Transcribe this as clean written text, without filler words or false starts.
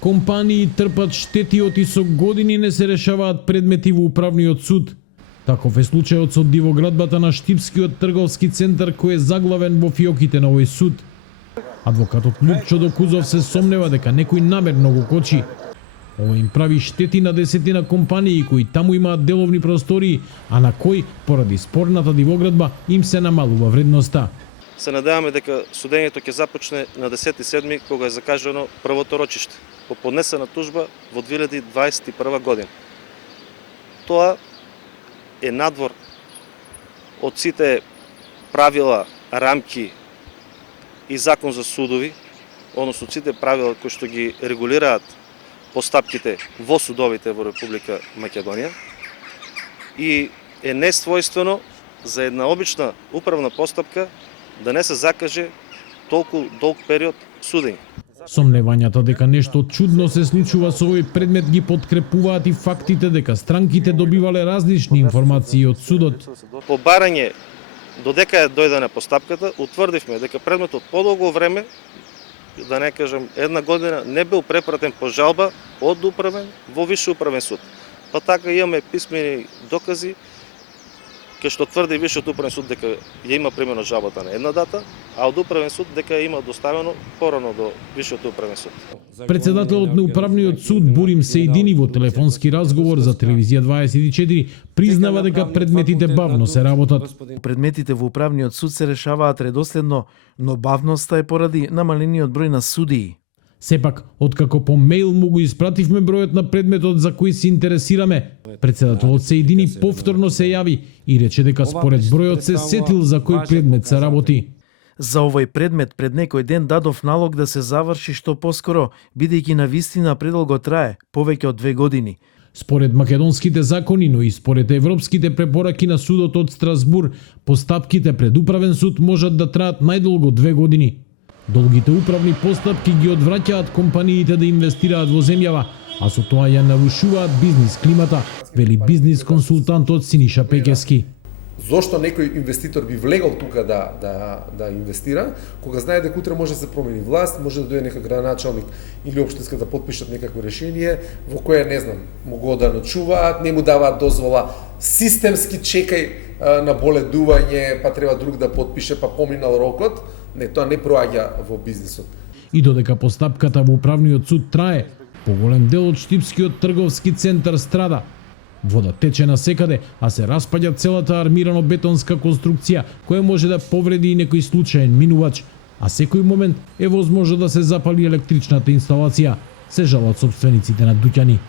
Компании трпат штети оти со години не се решаваат предмети во управниот суд. Таков е случајот со дивоградбата на Штипскиот трговски центар кој е заглавен во фиоките на овој суд. Адвокатот Лупчо Докузов се сомнева дека некој намерно го кочи. Ово им прави штети на десетина компании кои таму имаат деловни простории, а на кои, поради спорната дивоградба, им се намалува вредноста. Се надеваме дека судењето ќе започне на 10.7. кога е закажано првото рочиште по поднесена тужба во 2021 година. Тоа е надвор од сите правила, рамки и закон за судови, односно сите правила кои што ги регулираат постапките во судовите во Република Македонија и е несвојствено за една обична управна постапка да не се закаже толку долг период судење. Сомневањата дека нешто чудно се случува со овој предмет ги подкрепуваат и фактите дека странките добивале различни информации од судот. По барање додека дојде на постапката, утврдивме дека предметот подолго време, да не кажам една година, не бил препратен по жалба од управен во Висши управен суд. Па така имаме писмени докази кај што тврди Висшиот управен суд дека ја има примено жалбата на една дата, а од управен суд дека ја има доставено порано до Висшиот управен суд. Председателот на управниот суд Бурим Сеидини во телефонски разговор за телевизија 24 признава дека предметите бавно се работат. Предметите во управниот суд се решаваат редоследно, но бавноста е поради намалениот број на судии. Сепак, откако по мејл му го испративме бројот на предметот за кој се интересираме, председателот Сеидини повторно се јави и рече дека според бројот се сетил за кој предмет се работи. За овој предмет пред некој ден дадов налог да се заврши што поскоро, бидејќи на вистина предолго трае, повеќе од 2 години. Според македонските закони, но и според европските препораки на судот од Страсбур, постапките пред управен суд можат да траат најдолго 2 години. Долгите управни постапки ги одвраќаат компаниите да инвестираат во земјава, а со тоа ја нарушуваат бизнис климата, вели бизнис консултантот Синиша Пекески. Зошто некој инвеститор би влегол тука да инвестира, кога знае дека утре може да се промени власт, може да дојде некој градоначалник или општинска да потпишат некакво решение во кое, не знам, могу да ночуваат, не му даваат дозвола, системски чекај на боледување, па треба друг да потпише, па поминал рокот. Не, тоа не проаѓа во бизнисот. И додека постапката во управниот суд трае, поголем дел од Штипскиот трговски центар страда. Вода тече на секаде, а се распаѓа целата армирано-бетонска конструкција, која може да повреди и некој случаен минувач, а секој момент е возможно да се запали електричната инсталација, се жалат сопствениците на дуќани.